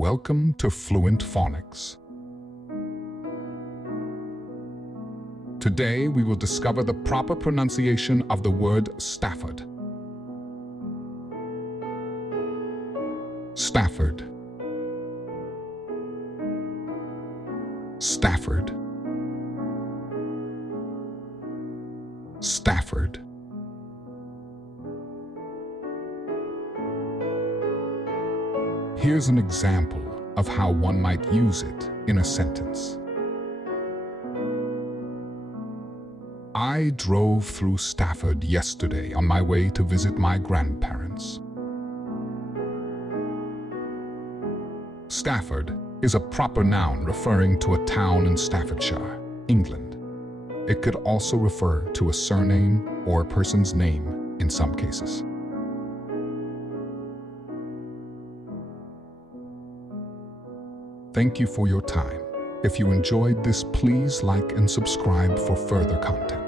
Welcome to Fluent Phonics. Today we will discover the proper pronunciation of the word Stafford. Stafford. Stafford. Stafford. Here's an example of how one might use it in a sentence. I drove through Stafford yesterday on my way to visit my grandparents. Stafford is a proper noun referring to a town in Staffordshire, England. It could also refer to a surname or a person's name in some cases. Thank you for your time. If you enjoyed this, please like and subscribe for further content.